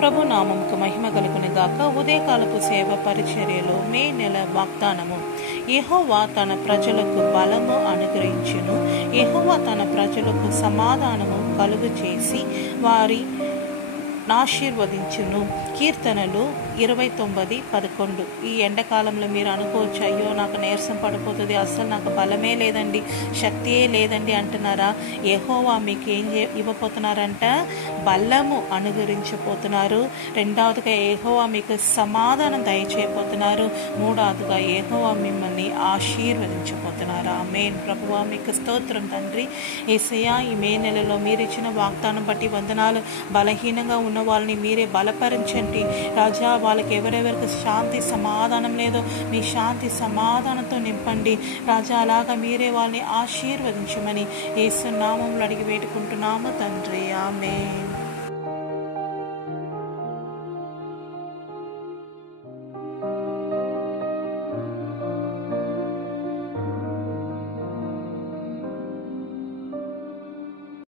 ప్రభు నామముకు మహిమ కలుగును గాక. ఉదయకాలపు సేవ పరిచర్యలో మే నెల వాగ్దానము. యెహోవా తన ప్రజలకు బలము అనుగ్రహించును. యెహోవా తన ప్రజలకు సమాధానము కలుగు చేసి వారి ఆశీర్వదించును. కీర్తనలు 29:11. ఈ ఎండాకాలంలో మీరు అనుకోవచ్చు, అయ్యో నాకు నీరసం పడిపోతుంది, అస్సలు నాకు బలమే లేదండి, శక్తియే లేదండి అంటున్నారా? యెహోవా మీకు ఏం ఇవ్వబోతున్నారంట? బలము అనుగ్రహించబోతున్నారు. రెండవదిగా యెహోవా మీకు సమాధానం దయచేయబోతున్నారు. మూడవదిగా యెహోవా మిమ్మల్ని ఆశీర్వదించబోతున్నారు. ఆమేన్. ప్రభువా మీకు స్తోత్రం తండ్రి. యేసయ్యా, ఈ మే నెలలో మీరు ఇచ్చిన వాగ్దానం బట్టి వందనాలు. బలహీనంగా ఉన్న వాళ్ళని మీరే బలపరించండి రాజా. వాళ్ళకి ఎవరెవరికి శాంతి సమాధానం లేదో మీ శాంతి సమాధానంతో నింపండి రాజా. అలాగా మీరే వాళ్ళని ఆశీర్వదించమని యేసు నామములో అడిగి వేడుకుంటున్నాము తండ్రి. ఆమేన్.